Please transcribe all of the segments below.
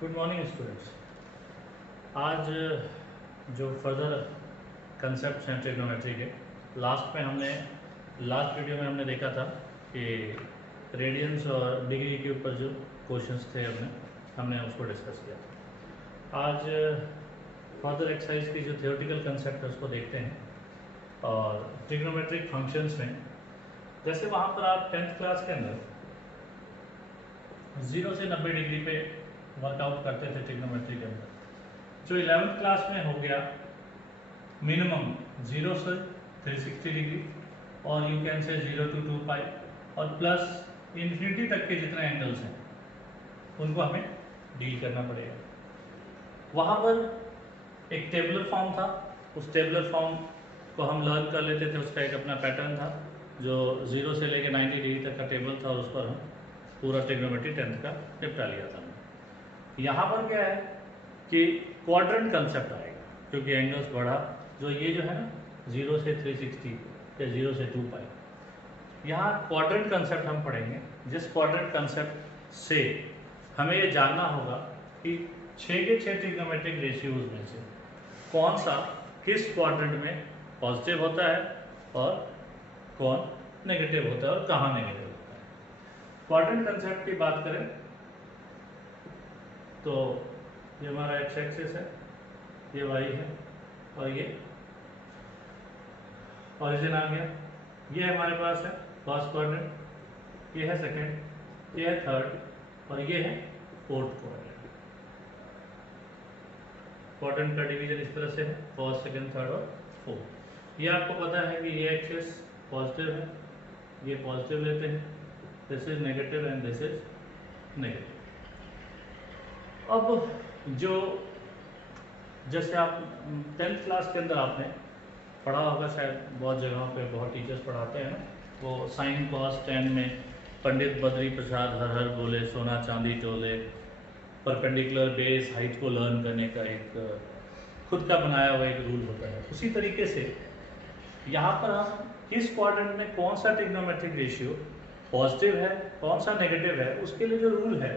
Good morning students. आज जो further concept हैं ट्रिग्नोमेट्री के, लास्ट वीडियो में हमने देखा था कि रेडियंस और डिग्री के ऊपर जो क्वेश्चंस थे हमने उसको डिस्कस किया था। आज फर्दर एक्सरसाइज की जो थियोरेटिकल कंसेप्ट है उसको देखते हैं। और ट्रिग्नोमेट्रिक फंक्शंस में जैसे वहाँ पर आप 10th क्लास के अंदर 0 से 90 डिग्री पे वर्कआउट करते थे ट्रिग्नोमेट्री के अंदर, जो 11th क्लास में हो गया मिनिमम 0 से 360 डिग्री और यू कैन से 0 to 2 पाई और प्लस इन्फिनिटी तक के जितने एंगल्स हैं उनको हमें डील करना पड़ेगा। वहाँ पर एक टेबुलर फॉर्म था, उस टेबुलर फॉर्म को हम लर्न कर लेते थे। उसका एक अपना पैटर्न था जो 0 से लेकर 90 डिग्री तक का टेबल था, उस पर हम पूरा ट्रिग्नोमेट्री 10th का निपटा लिया था। यहाँ पर क्या है कि क्वाड्रेंट कंसेप्ट आएगा, क्योंकि एंगल्स बढ़ा, जो ये जो है ना 0 से 360 या 0 से 2 पाई, यहाँ क्वाड्रेंट कंसेप्ट हम पढ़ेंगे। जिस क्वाड्रेंट कंसेप्ट से हमें ये जानना होगा कि 6 के 6 ट्रिग्नोमेट्रिक रेशियोज में से कौन सा किस क्वाड्रेंट में पॉजिटिव होता है और कौन नेगेटिव होता है और कहाँ नेगेटिव होता है। क्वाड्रेंट कंसेप्ट की बात करें तो ये हमारा एक्स एक्सिस है, ये वाई है और ये ओरिजिन आ गया। ये हमारे पास है फर्स्ट क्वाड्रेंट, ये है सेकंड, ये है थर्ड और ये है फोर्थ क्वाड्रेंट। क्वाड्रेंट का डिवीजन इस तरह से है, फर्स्ट सेकंड थर्ड और फोर्थ। ये आपको पता है कि ये एक्सिस पॉजिटिव है, ये पॉजिटिव लेते हैं, this is negative and this is negative. अब जो जैसे आप 10th क्लास के अंदर आपने पढ़ा होगा, शायद बहुत जगहों पे बहुत टीचर्स पढ़ाते हैं ना, वो साइन कॉस टेन में पंडित बद्री प्रसाद हर हर बोले सोना चांदी टोले, परपेंडिकुलर बेस हाइट को लर्न करने का एक खुद का बनाया हुआ एक रूल होता है। उसी तरीके से यहाँ पर हम किस क्वाड्रेंट में कौन सा ट्रिग्नोमेट्रिक रेशियो पॉजिटिव है कौन सा नेगेटिव है, उसके लिए जो रूल है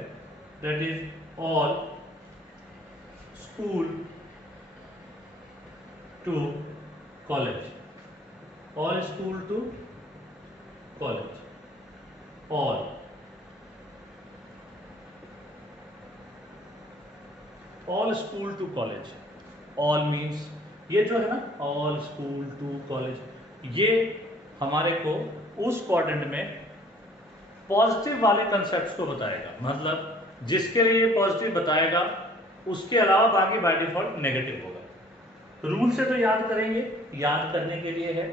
that is all school to college, all school to college, all school to college, all means ये जो है ना all school to college, ये हमारे को उस क्वाड्रेंट में पॉजिटिव वाले कंसेप्ट्स को बताएगा। मतलब जिसके लिए ये पॉजिटिव बताएगा उसके अलावा बाकी बाय डिफॉल्ट नेगेटिव होगा। रूल से तो याद करेंगे, याद करने के लिए है,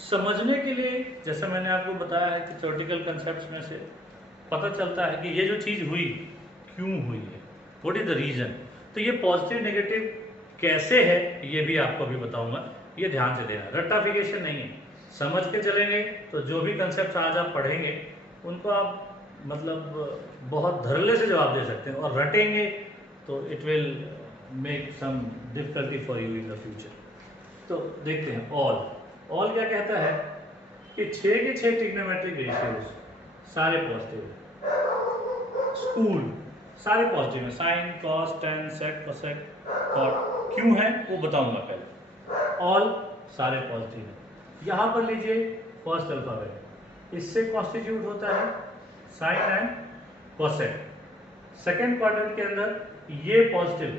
समझने के लिए जैसा मैंने आपको बताया है कि थ्योरेटिकल कंसेप्ट्स में से पता चलता है कि ये जो चीज़ हुई क्यों हुई है, व्हाट इज द रीजन। तो ये पॉजिटिव नेगेटिव कैसे है ये भी आपको अभी बताऊंगा, ये ध्यान से देना, रट्टाफिकेशन नहीं है। समझ के चलेंगे तो जो भी कंसेप्ट आज आप पढ़ेंगे उनको आप मतलब बहुत धड़ल्ले से जवाब दे सकते हैं, और रटेंगे तो it will make some difficulty for you in the future. तो देखते हैं ऑल क्या कहता है कि 6 के 6 ट्रिग्नोमेट्रिक रेशियोज सारे पॉजिटिव, स्कूल सारे पॉजिटिव हैं, sine cos tan sec cosec cot, क्यों है वो बताऊंगा पहले। ऑल सारे पॉजिटिव हैं। यहाँ पर लीजिए फर्स्ट अल्फाबेट, इससे कॉन्स्टिट्यूट होता है sine and cosec. Second quadrant के अंदर ये पॉजिटिव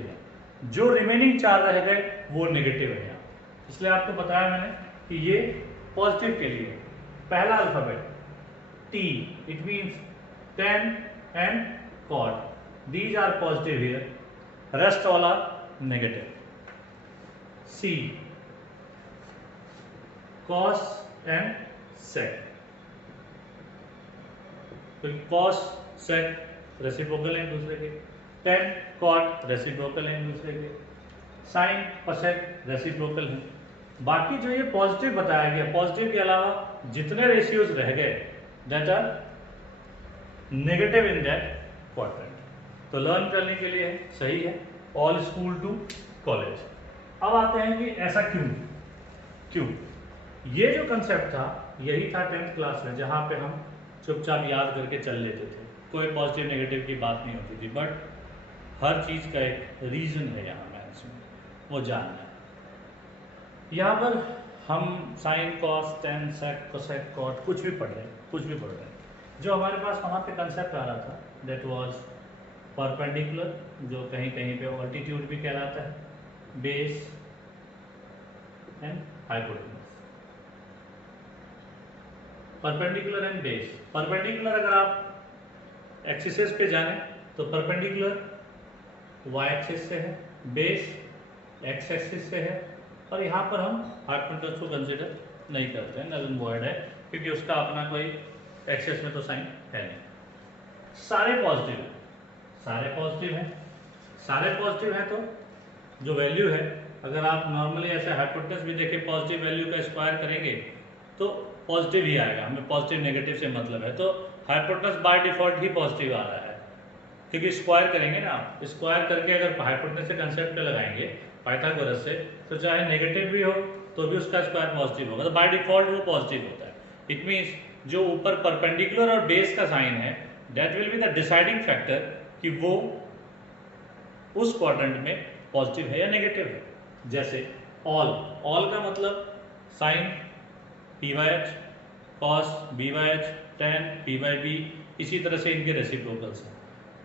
है, जो रिमेनिंग 4 रह गए वो नेगेटिव है यहाँ। इसलिए आपको बताया मैंने कि ये पॉजिटिव के लिए पहला alphabet T, it means tan and cot, these are positive here, rest all are negative. C cos and sec, cos sec reciprocal हैं दूसरे के, टेन कॉट रेसिप्रोकल हैं दूसरे के, साइन कोसेक रेसिप्रोकल हैं। बाकी जो ये पॉजिटिव बताया गया, पॉजिटिव के अलावा जितने रेशियोज रह गए that are negative in that quadrant. तो लर्न करने के लिए सही है ऑल स्कूल टू कॉलेज। अब आते हैं कि ऐसा क्यों। ये जो कंसेप्ट था यही था 10th क्लास में, जहाँ पे हम चुपचाप याद करके चल लेते थे, कोई पॉजिटिव नेगेटिव की बात नहीं होती थी, बट हर चीज़ का एक रीज़न है यहाँ मैथ्स में, वो जानना है। यहाँ पर हम sine cos tan sec cosec cot कुछ भी पढ़ रहे हैं, जो हमारे पास वहाँ पे कंसेप्ट आ रहा था दैट वाज परपेंडिकुलर, जो कहीं कहीं पे ऑल्टीट्यूड भी कहलाता है, base and hypotenuse. Perpendicular and base. Perpendicular अगर आप एक्सिस पे जाने तो परपेंडिकुलर वाई एक्सिस से है, बेस एक्स एक्सिस से है, और यहाँ पर हम हाइपोटेन्यूज को कंसिडर नहीं करते हैं, नल एंड वॉइड है, क्योंकि उसका अपना कोई एक्सिस में तो साइन है नहीं। सारे पॉजिटिव हैं, सारे पॉजिटिव हैं, तो जो वैल्यू है, अगर आप नॉर्मली ऐसे हाइपोटेन्यूज भी देखें, पॉजिटिव वैल्यू का स्क्वायर करेंगे तो पॉजिटिव ही आएगा, हमें पॉजिटिव नेगेटिव से मतलब है, तो हाइपोटेन्यूज बाय डिफॉल्ट ही पॉजिटिव आ रहा है, क्योंकि स्क्वायर करेंगे ना आप, स्क्वायर करके अगर हाइपोटेन्यूज से कंसेप्ट पे लगाएंगे पाइथागोरस से, तो चाहे नेगेटिव भी हो तो भी उसका स्क्वायर पॉजिटिव होगा, तो बाय डिफॉल्ट वो पॉजिटिव होता है। इट मीन्स जो ऊपर परपेंडिकुलर और बेस का साइन है, that will be the deciding factor कि वो उस क्वाड्रेंट में पॉजिटिव है या नेगेटिव है। जैसे ऑल का मतलब sine P by H, cos B by H, tan P by B, इसी तरह से इनके रेसिप्रोकल्स हैं।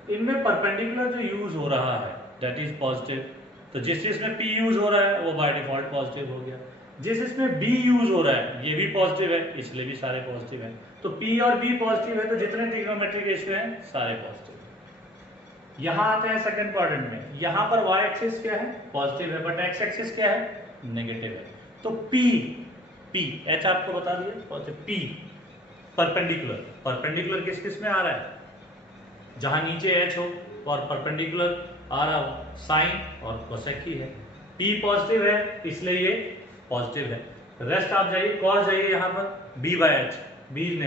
इनमें परपेंडिकुलर जो यूज हो रहा है दैट इज पॉजिटिव, तो जिस चीज में पी यूज हो रहा है वो बाय डिफॉल्ट पॉजिटिव हो गया, जिस इसमें बी यूज हो रहा है ये भी पॉजिटिव है, इसलिए भी सारे पॉजिटिव हैं। तो पी और बी पॉजिटिव है तो जितने ट्रिग्नोमेट्रिक रेशियो हैं सारे पॉजिटिव हैं। यहाँ आते हैं सेकंड क्वाड्रेंट में, यहाँ पर वाई एक्सिस क्या है, पॉजिटिव है, बट एक्स एक्सिस क्या है, नेगेटिव है। तो पी एच आपको बता दिया पॉजिटिव, पी परपेंडिकुलर किस किस में आ रहा है, जहां नीचे एच हो और परपेंडिकुलर आ रहा हो, साइन और कोसेक ही है। पी पॉजिटिव है इसलिए ये पॉजिटिव है। रेस्ट आप जाइए, कॉस जाइए यहाँ पर, B by H, B is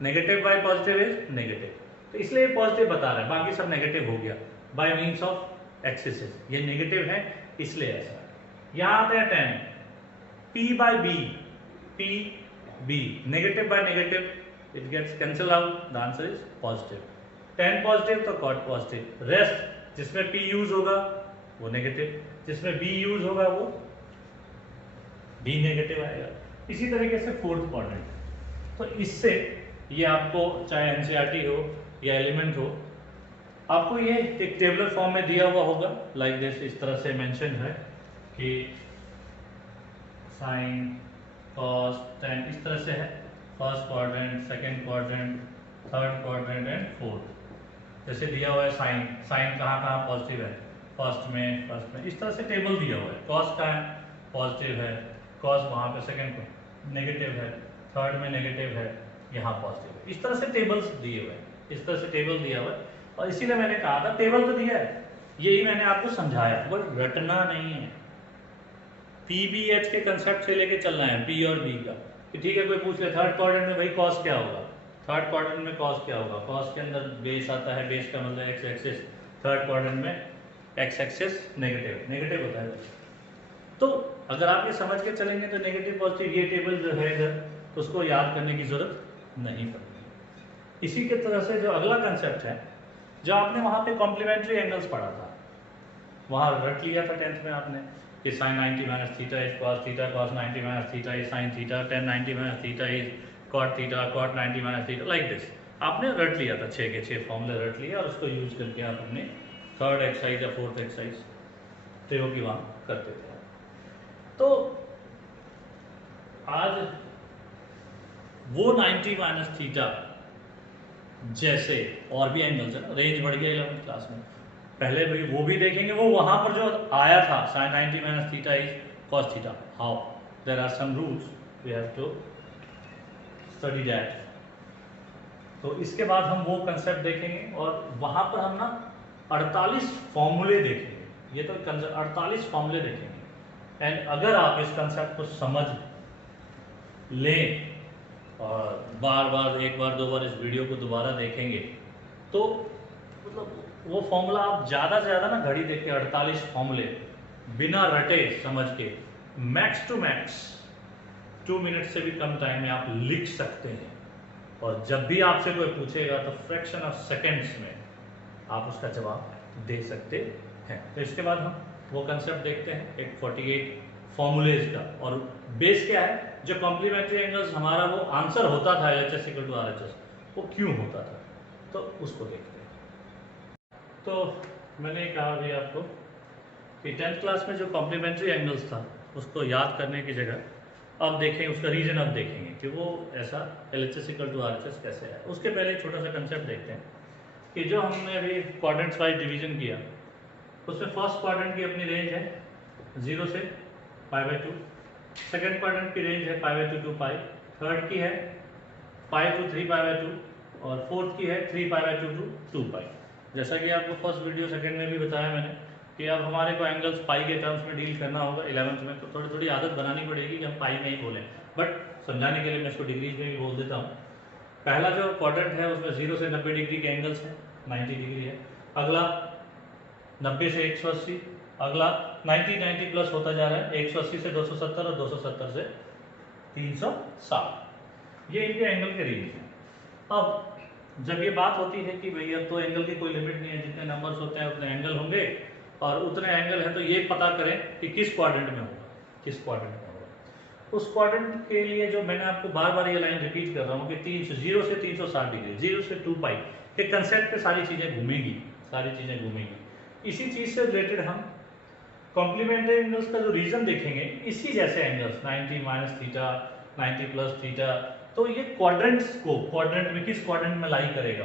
negative by positive is negative, तो इसलिए ये पॉजिटिव बता रहा है, बाकी सब नेगेटिव हो गया बाय मीन्स ऑफ एक्सिस, ये नेगेटिव है इसलिए ऐसा। यहाँ आते हैं tan, P by B, P B, negative by negative, it gets cancel out, the answer is positive. Tan positive तो कॉट पॉजिटिव। रेस्ट जिसमें पी यूज होगा वो नेगेटिव, जिसमें बी यूज होगा वो बी नेगेटिव आएगा। इसी तरीके से फोर्थ क्वाड्रेंट, तो इससे ये आपको चाहे एनसीईआरटी हो या एलिमेंट हो, आपको ये एक टेबलर फॉर्म में दिया हुआ होगा, लाइक दिस, इस तरह से मेंशन है कि साइन कॉस टेन, इस तरह से है, first quadrant, second quadrant, third quadrant and fourth. जैसे दिया हुआ है साइन कहाँ कहाँ पॉजिटिव है, फर्स्ट में, इस तरह से टेबल दिया हुआ है। कॉस का है पॉजिटिव है, कॉस वहाँ पे सेकंड को नेगेटिव है, थर्ड में नेगेटिव है, यहाँ पॉजिटिव है, इस तरह से टेबल्स दिए हुए हैं, इस तरह से टेबल दिया हुआ है। और इसीलिए मैंने कहा था टेबल तो दिया है, यही मैंने आपको समझाया, बट रटना नहीं है। पी बी एच के कंसेप्ट से लेके चलना है, पी और बी का, कि ठीक है कोई पूछ ले थर्ड क्वाड्रेंट में भाई कॉस क्या होगा, थर्ड क्वाड्रेंट में कॉस क्या होगा, कॉस के अंदर बेस आता है, बेस का मतलब एक्स एक्सिस, थर्ड क्वाड्रेंट में एक्स एक्सिस नेगेटिव होता है। तो अगर आप ये समझ के चलेंगे तो नेगेटिव पॉजिटिव ये टेबल जो है इधर, तो उसको याद करने की जरूरत नहीं पड़ती। इसी के तरह से जो अगला कंसेप्ट है, जो आपने वहां पे कॉम्प्लीमेंट्री एंगल्स पढ़ा था, वहां रट लिया था 10th में आपने कि sine 90 minus theta is cos theta, cos 90 minus theta is sine theta, tan 90 minus theta is cot theta, cot 90 minus theta, like this आपने रट लिया था, 6 के 6 फॉर्मूले रट लिया, और उसको यूज करके आप अपने थर्ड एक्सरसाइज या फोर्थ एक्सरसाइज प्रयोग की वहां करते थे। तो आज वो 90 माइनस थीटा जैसे और भी एंगल्स है, रेंज बढ़ गया 11th क्लास में, पहले भी वो भी देखेंगे, वो वहां पर जो आया था sine 90 minus theta is cos theta, how there are some rules we have to study that. तो इसके बाद हम वो कंसेप्ट देखेंगे, और वहां पर हम ना 48 फॉर्मूले देखेंगे, ये तो 48 फॉर्मूले देखेंगे। एंड अगर आप इस कंसेप्ट को समझ लें और बार बार, एक बार दो बार इस वीडियो को दोबारा देखेंगे, तो मतलब वो फॉर्मूला आप ज़्यादा से ज़्यादा ना घड़ी देख के 48 फॉर्मूले बिना रटे समझ के मैक्स टू मैक्स 2 मिनट से भी कम टाइम में आप लिख सकते हैं। और जब भी आपसे कोई पूछेगा तो फ्रैक्शन ऑफ सेकेंड्स में आप उसका जवाब दे सकते हैं। तो इसके बाद हम वो कंसेप्ट देखते हैं एक 48 फॉर्मूलेज का, और बेस क्या है, जो कॉम्प्लीमेंट्री एंगल्स हमारा वो आंसर होता था LHS = RHS, वो क्यों होता था, तो उसको देखते हैं। तो मैंने कहा अभी आपको कि 10th क्लास में जो कॉम्प्लीमेंट्री एंगल्स था उसको याद करने की जगह अब देखें उसका रीजन, अब देखेंगे कि वो ऐसा LHS = RHS कैसे है। उसके पहले एक छोटा सा कंसेप्ट देखते हैं कि जो हमने अभी क्वाड्रेंट्स वाइज डिवीजन किया, उसमें फर्स्ट क्वाड्रेंट की अपनी रेंज है 0 से π/2, सेकेंड क्वाड्रेंट की रेंज है π/2 to π, थर्ड की है π to 3π/2, और फोर्थ की है 3π/2 to 2π। जैसा कि आपको फर्स्ट वीडियो सेकेंड में भी बताया मैंने कि अब हमारे को एंगल्स पाई के टर्म्स में डील करना होगा 11th में, तो थोड़ी थोड़ी आदत बनानी पड़ेगी कि हम पाई में ही बोलें, बट समझाने के लिए मैं इसको डिग्रीज में भी बोल देता हूँ। पहला जो क्वाड्रेंट है उसमें 0 से 90 डिग्री के एंगल्स हैं, 90 डिग्री है। अगला 90 से 180, अगला 90 प्लस होता जा रहा है, 180 से 270 और 270 से 360, ये इनके एंगल के रेंज है। अब जब ये बात होती है कि भैया तो एंगल की कोई लिमिट नहीं है, जितने नंबर्स होते हैं उतने एंगल होंगे, और उतने एंगल है तो ये पता करें कि किस क्वाड्रेंट में होगा, किस क्वाड्रेंट में होगा। उस क्वाड्रेंट के लिए जो मैंने आपको बार बार ये लाइन रिपीट कर रहा हूँ कि 0 से 360 डिग्री, 0 से 2π के कंसेप्ट पे सारी चीजें घूमेंगी, सारी चीजें घूमेंगी। इसी चीज से रिलेटेड हम कॉम्प्लीमेंट्री एंगल्स का जो रीजन देखेंगे, इसी जैसे एंगल्स 90 - थीटा, 90 + थीटा, तो ये क्वाड्रेंट्स को, क्वाड्रेंट में किस क्वाड्रेंट में लाई करेगा,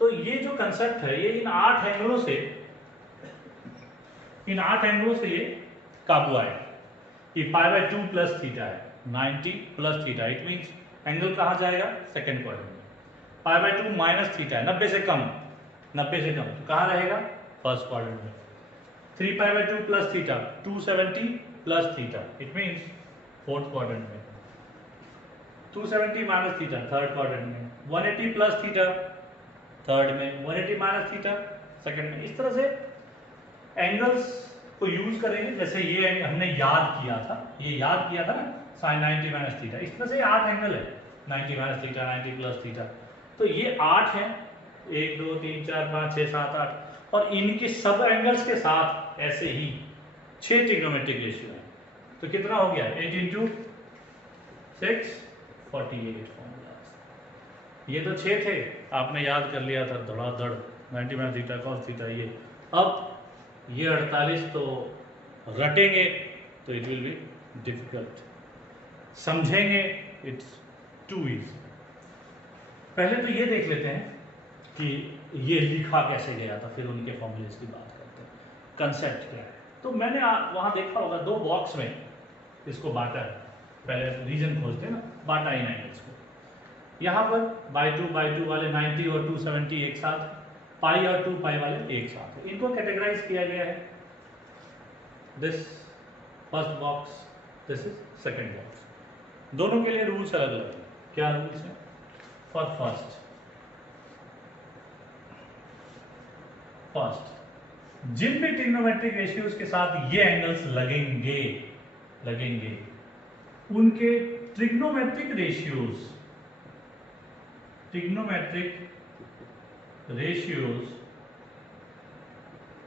तो ये जो कंसेप्ट है ये इन 8 एंगलों से, इन 8 एंगलों से ये काबू आए कि π/2 + थीटा है, 90 + थीटा, इट मींस एंगल कहाँ जाएगा, सेकंड क्वाड्रेंट में। π/2 - थीटा है, 90 से कम, 90 से कम, तो कहाँ रहेगा, फर्स्ट क्वाड्रेंट में। 3π/2 + theta, 270 + theta, it means fourth quadrant में। 270 - थीटा, थर्ड क्वाड्रेंट में। 180 + थीटा, थर्ड में। 180 - थीटा, सेकंड में। इस तरह से एंगल्स को यूज करेंगे, जैसे ये हमने याद किया था, ये याद किया था ना, sin 90 - थीटा, इस तरह से 8 एंगल है, 90 - थीटा, 90 + थीटा, तो ये 8 हैं, 1 2 3 4 5 6 7 8, और इनके सब एंगल्स के साथ ऐसे ही 6 ट्रिग्नोमेट्रिक रेशियो है, तो कितना हो गया, 8 × 6 48 फॉर्मूलाज। ये तो 6 थे, आपने याद कर लिया था धड़ाधड़, 90 - थीटा, cos थीटा, ये। अब ये 48 तो रटेंगे तो इट विल बी डिफिकल्ट, समझेंगे इट्स टू इजी। पहले तो ये देख लेते हैं कि ये लिखा कैसे गया था, फिर उनके फॉर्मूलेस की बात करते हैं, कंसेप्ट क्या है। तो मैंने वहां देखा होगा 2 बॉक्स में इसको बांटा है, पहले रीजन खोजते हैं ना, बांटा इन एंगल्स को। यहाँ पर /2 वाले 90 और 270 एक साथ, पाई और 2π वाले एक साथ, इनको कैटेगराइज किया गया है। This first box, this is second box, दोनों के लिए रूल्स अलग अलग हैं। क्या रूल्स हैं, फॉर फर्स्ट, जिन भी ट्रिग्नोमेट्रिक रेशियोज के साथ ये एंगल्स लगेंगे, उनके trigonometric ratios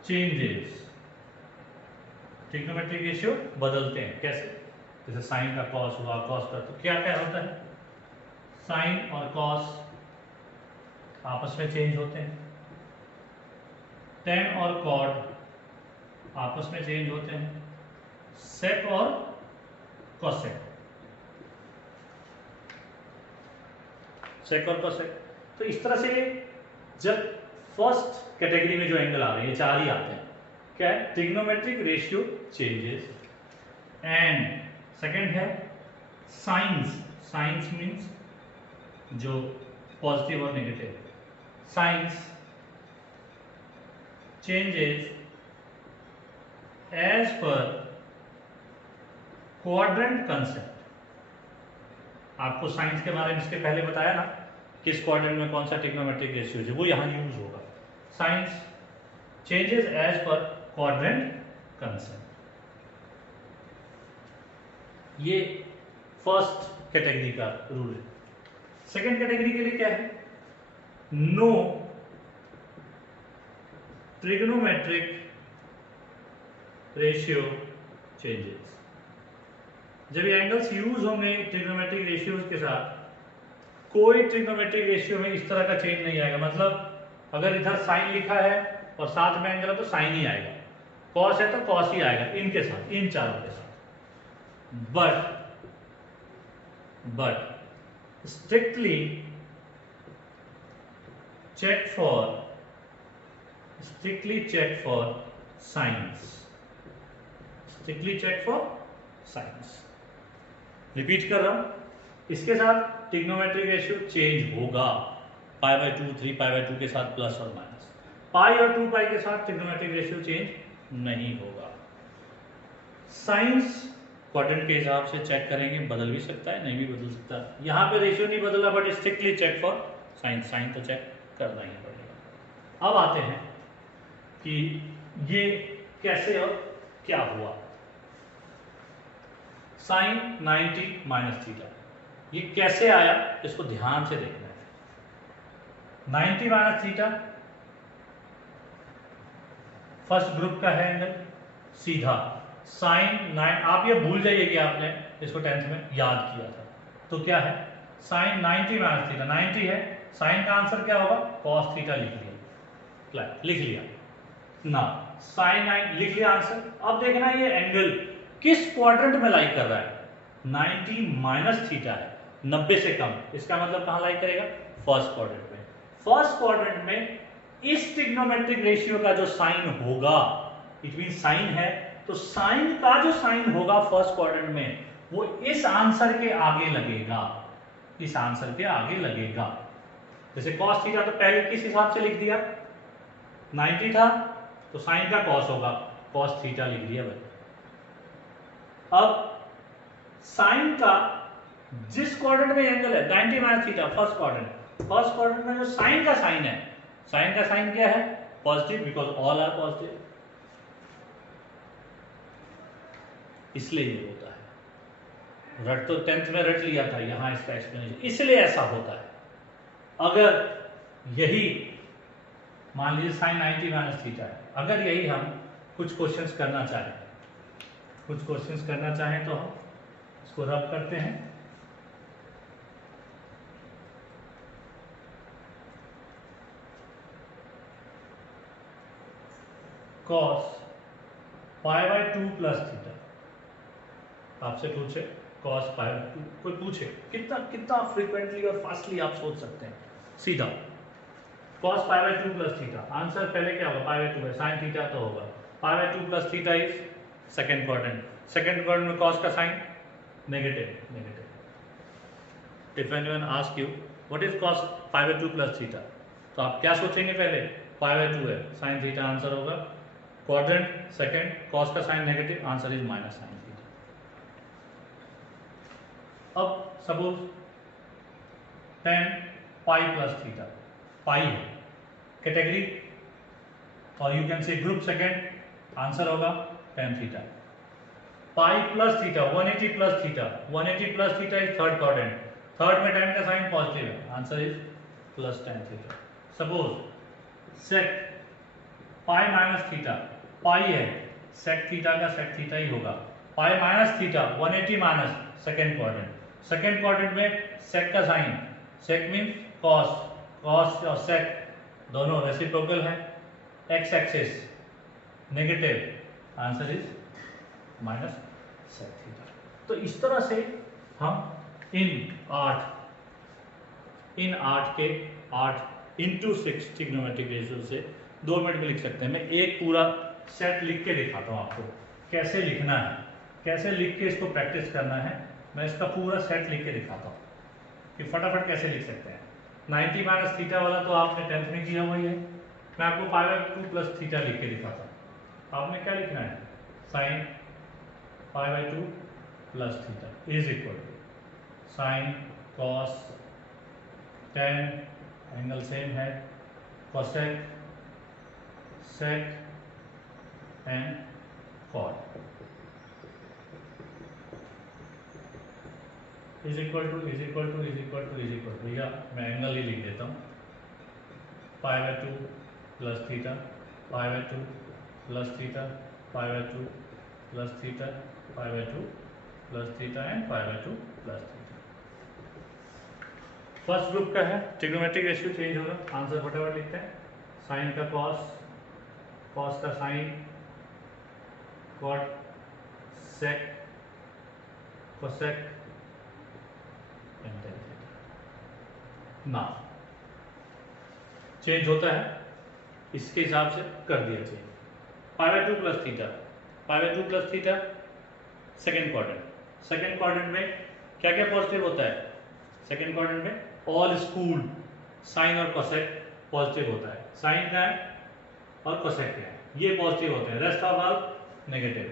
changes, trigonometric ratio बदलते हैं, कैसे, जैसे साइन का कॉस हुआ, कॉस का, तो क्या क्या होता है, साइन और कॉस आपस में चेंज होते हैं, टेन और कॉड आपस में चेंज होते हैं, सेक और कॉसेक, सेक और कॉसेक। तो इस तरह से जब फर्स्ट कैटेगरी में जो एंगल आ रहे हैं, 4 ही आते हैं, क्या है, trigonometric ratio changes, and second है साइंस, साइंस मींस जो पॉजिटिव और negative, signs changes as per quadrant concept. आपको साइंस के बारे में इसके पहले बताया ना, किस क्वाड्रेंट में कौन सा ट्रिग्नोमेट्रिक रेशियो है, वो यहां यूज होगा। Signs changes as per quadrant concept, ये फर्स्ट कैटेगरी का रूल है। सेकेंड कैटेगरी के लिए क्या है, नो ट्रिग्नोमेट्रिक रेशियो चेंजेस। जब ये एंगल्स यूज होंगे ट्रिग्नोमेट्रिक रेशियोज के साथ, कोई ट्रिग्नोमेट्रिक रेशियो में इस तरह का चेंज नहीं आएगा। मतलब अगर इधर साइन लिखा है और साथ में एंगल है तो साइन ही आएगा, कॉस है तो कॉस ही आएगा इनके साथ, इन चारों के साथ। But strictly check for signs, strictly check for signs. Repeat कर रहा हूं, इसके साथ ट्रिग्नोमेट्रिक रेशियो चेंज होगा, π/2 3π/2 के साथ प्लस और माइनस। पाई और 2π के साथ ट्रिग्नोमेट्रिक रेशियो चेंज नहीं होगा। साइंस क्वाड्रेंट के हिसाब से चेक करेंगे, बदल भी सकता है नहीं भी बदल सकता। यहाँ पे रेशियो नहीं बदला but strictly check for signs, sign तो चेक करना ही पड़ेगा। अब आते हैं कि ये कैसे और क्या हुआ। साइन 90 माइनस थीटा, ये कैसे आया इसको ध्यान से देखना है। 90 माइनस थीटा फर्स्ट ग्रुप का है एंगल, सीधा साइन 9, आप ये भूल जाइए कि आपने इसको 10th में याद किया था। तो क्या है, साइन 90 माइनस थीटा, 90 है, साइन का आंसर क्या होगा, कॉस थीटा लिख लिया ना, साइन 9 लिख लिया आंसर। अब देखना ये एंगल किस क्वाड्रेंट में लाई कर रहा है, 90 माइनस थीटा है, 90 से कम, इसका मतलब कहां लाई करेगा, फर्स्ट क्वाड्रेंट में। फर्स्ट क्वाड्रेंट में इस ट्रिग्नोमेट्रिक रेशियो का जो साइन होगा, इट मीन साइन है तो साइन का जो साइन होगा फर्स्ट क्वाड्रेंट में वो इस आंसर के आगे लगेगा, इस आंसर के आगे लगेगा। जैसे कॉस थीटा तो पहले किस हिसाब से लिख दिया, 90 था तो साइन का कॉस होगा, कॉस थीटा लिख दिया भाई। अब साइन का जिस क्वाड्रेंट में एंगल है 90 माइनस थीटा, फर्स्ट क्वाड्रेंट में जो साइन का साइन है, साइन का साइन क्या है, positive, because all are positive, इसलिए ये होता है। रट तो 10th में रट लिया था, यहां इसका एक्सप्लेनेशन, इसलिए ऐसा होता है। अगर यही मान लीजिए साइन 90 माइनस थीटा है, अगर यही हम कुछ क्वेश्चंस करना चाहें तो हम इसको रब करते हैं। cos π/2 प्लस थीटा, आपसे पूछे cos π/2, कोई पूछे, कितना फ्रीक्वेंटली और फास्टली आप सोच सकते हैं, सीधा cos π/2 प्लस थीटा, आंसर पहले क्या होगा, π/2 है, साइन थीटा तो होगा, π/2 plus theta is second quadrant में cos का sign negative. If anyone ask you what is cos π/2 plus theta, तो आप क्या सोचेंगे, पहले π/2 है, साइन थीटा आंसर होगा, क्वाड्रेंट सेकेंड, cos का sign negative, answer is minus sine theta. अब suppose tan π plus theta, pi है कैटेगरी और you can say group second, answer होगा tan theta. Pi plus theta 180 plus theta, 180 plus theta is third quadrant, third में tan का sign positive है, answer is plus tan theta. Suppose sec pi minus theta, pi है, sec theta का sec theta ही होगा, pi minus theta 180 minus second quadrant में sec का sign, सेक means cos और सेक दोनों रेसिप्रोकल है, X axis negative, answer is minus sec theta. तो इस तरह से हम इन 8 के 8 इंटू 6 ट्रिग्नोमेट्रिक रेशियो से 2 मिनट में लिख सकते हैं। मैं एक पूरा सेट लिख के दिखाता हूँ आपको कैसे लिखना है, कैसे लिख के इसको प्रैक्टिस करना है। मैं इसका पूरा सेट लिख के दिखाता हूँ कि फटाफट कैसे लिख सकते हैं। 90 माइनस थीटा वाला तो आपने 10th में किया हुआ ही है, मैं आपको π/2 प्लस थीटा लिख के दिखाता हूँ। आपने क्या लिखना है, sine π/2 plus theta is equal to sine cos tan, angle same है, cosec sec and cot. Is equal to is equal to is equal to is equal to, भैया मैं एंगल ही लिख देता हूँ, pi by 2 plus theta, pi by 2 plus theta, pi by 2 plus theta, pi by 2 plus theta and pi by 2 plus theta. First group का है, trigonometric ratio change होगा, answer फटाफट लिखते हैं। साइन का कॉस, कॉस का sine, cot, sec, cosec and tan theta. ना change होता है, इसके हिसाब से कर दिया change. Pi by 2 plus theta, pi by 2 plus theta second quadrant, second quadrant में क्या क्या पॉजिटिव होता है? सेकेंड क्वाड्रेंट में ऑल स्कूल साइन और कोसेक पॉजिटिव होता है, साइन क्या है और कोसेक क्या है, ये पॉजिटिव होते हैं, रेस्ट ऑफ ऑल नेगेटिव,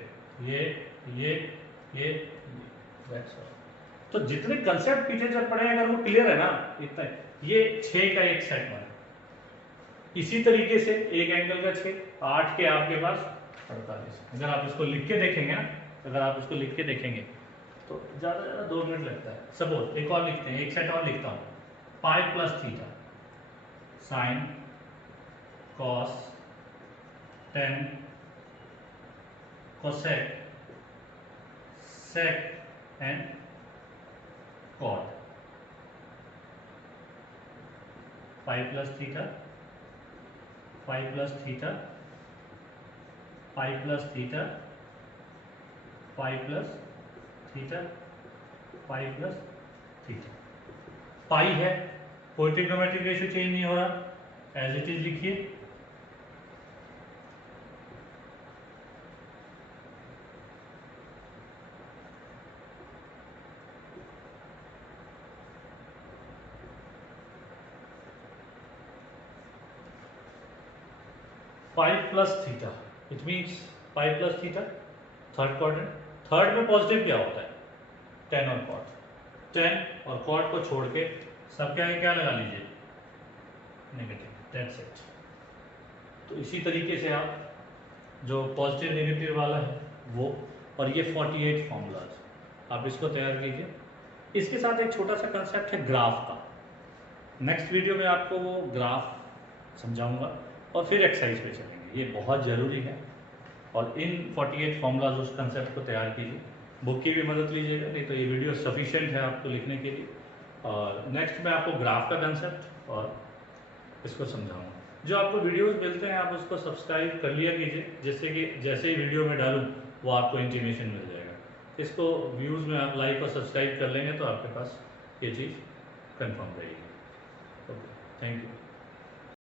ये that's all। तो जितने कंसेप्ट पीछे जब पढ़े अगर वो क्लियर है ना, इतना ये 6 का एक सेट बना, इसी तरीके से एक एंगल का 6, 8 के आपके पास 48। अगर आप इसको लिख के देखेंगे ना, अगर आप इसको लिख के देखेंगे तो ज़्यादा से ज़्यादा 2 मिनट लगता है। सपोज एक और लिखते हैं, एक सेट और लिखता हूँ, pi plus theta sine cos tan cosec sec and cot, pi plus theta, pi plus theta, pi plus theta, pi plus theta, pi plus theta. Pi है, कोई ट्रिग्नोमेट्रिक रेशियो चेंज नहीं हो रहा, एज इट इज लिखिए। पाई plus theta, it means pi plus theta third quadrant, third में positive क्या होता है? 10 और कॉट, 10 और कॉट को छोड़ के सब क्या लगा लीजिए, नेगेटिव, दैट्स इट। तो इसी तरीके से आप जो पॉजिटिव नेगेटिव वाला है वो, और ये 48 फॉर्मूलाज आप इसको तैयार कीजिए। इसके साथ एक छोटा सा कंसेप्ट है ग्राफ का, नेक्स्ट वीडियो में आपको वो ग्राफ समझाऊंगा और फिर एक्सरसाइज पे चलेंगे, ये बहुत ज़रूरी है। और इन 48 फॉर्मूलाज उस कंसेप्ट को तैयार कीजिए, बुक की भी मदद लीजिएगा, नहीं तो ये वीडियो सफिशिएंट है आपको लिखने के लिए। और नेक्स्ट में आपको ग्राफ का कंसेप्ट और इसको समझाऊंगा। जो आपको वीडियोस मिलते हैं आप उसको सब्सक्राइब कर लिया कीजिए, जिससे कि जैसे ही वीडियो में डालूँ वो आपको इंटीमेशन मिल जाएगा। इसको व्यूज़ में आप लाइक और सब्सक्राइब कर लेंगे तो आपके पास ये चीज़ कंफर्म रहेगी। Okay, thank you.